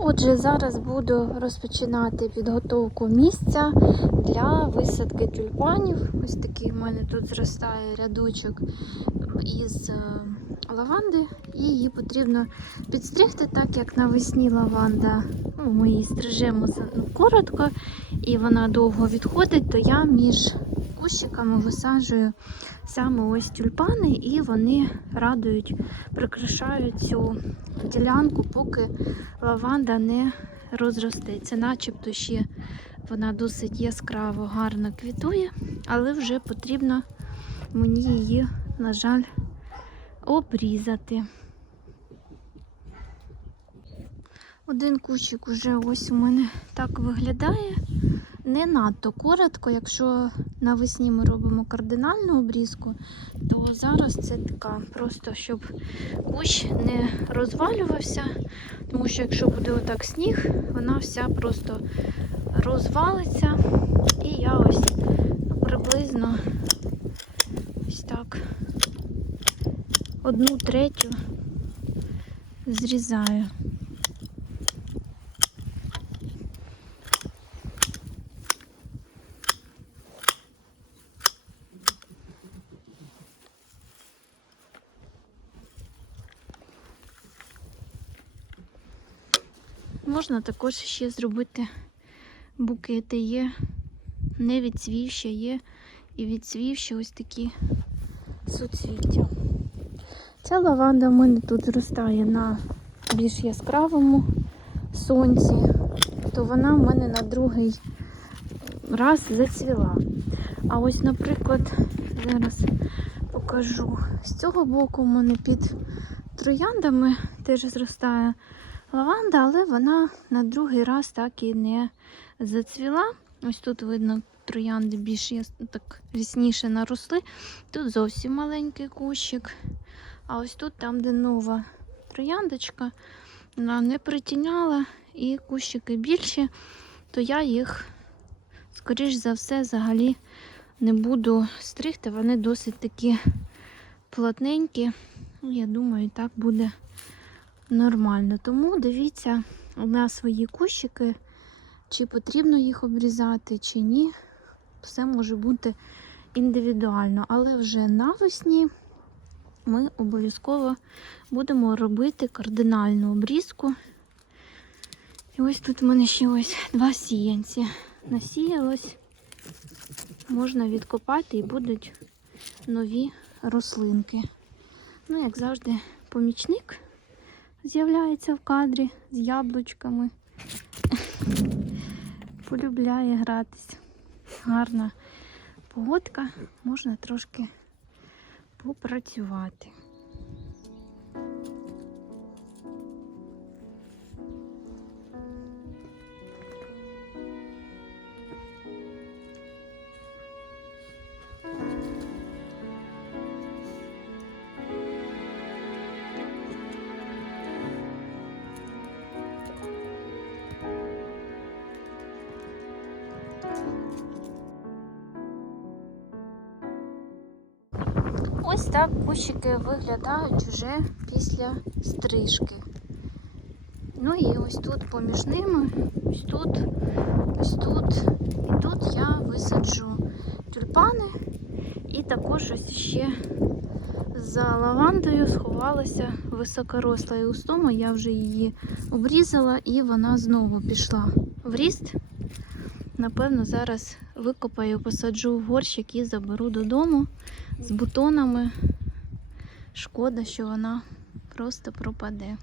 Отже, зараз буду розпочинати підготовку місця для висадки тюльпанів. Ось такий в мене тут зростає рядочок із е, лаванди, і її потрібно підстригти, так як навесні лаванда. Ну, ми її стрижемо коротко, і вона довго відходить, то я між кущиками висаджую саме ось тюльпани, і вони радують, прикрашають цю ділянку, поки лаванда не розростеться. Начебто ще вона досить яскраво, гарно квітує, але вже потрібно мені її, на жаль, обрізати. Один кущик уже ось у мене так виглядає. Не надто коротко, якщо навесні ми робимо кардинальну обрізку, то зараз це така, просто щоб кущ не розвалювався, тому що якщо буде отак сніг, вона вся просто розвалиться. І я ось приблизно ось так одну третю зрізаю. Можна також ще зробити букети. Є не відцвівші, є і відцвівші ось такі суцвіття. Ця лаванда в мене тут зростає на більш яскравому сонці, то вона в мене на другий раз зацвіла. А ось, наприклад, зараз покажу. З цього боку в мене під трояндами теж зростає лаванда, але вона на другий раз так і не зацвіла. Ось тут видно троянди більш так рісніше наросли. Тут зовсім маленький кущик. А ось тут, там, де нова трояндочка, вона не притіняла і кущики більші, то я їх, скоріш за все, взагалі не буду стригти. Вони досить такі плотненькі. Ну, Я думаю, так буде нормально. Тому дивіться на свої кущики, чи потрібно їх обрізати, чи ні. Все може бути індивідуально. Але вже навесні ми обов'язково будемо робити кардинальну обрізку. І ось тут в мене ще ось два сіянці. Насіялось, можна відкопати і будуть нові рослинки. Ну, як завжди, помічник з'являється в кадрі з яблучками. Полюбляє гратись. Гарна погодка, можна трошки попрацювати. Ось так кущики виглядають вже після стрижки. Ну і ось тут поміж ними, ось тут, ось тут. І тут я висаджу тюльпани. І також ось ще за лавандою сховалася високоросла еустома. Я вже її обрізала і вона знову пішла в ріст. Напевно, зараз викопаю, посаджу горщик і заберу додому з бутонами. Шкода, що вона просто пропаде.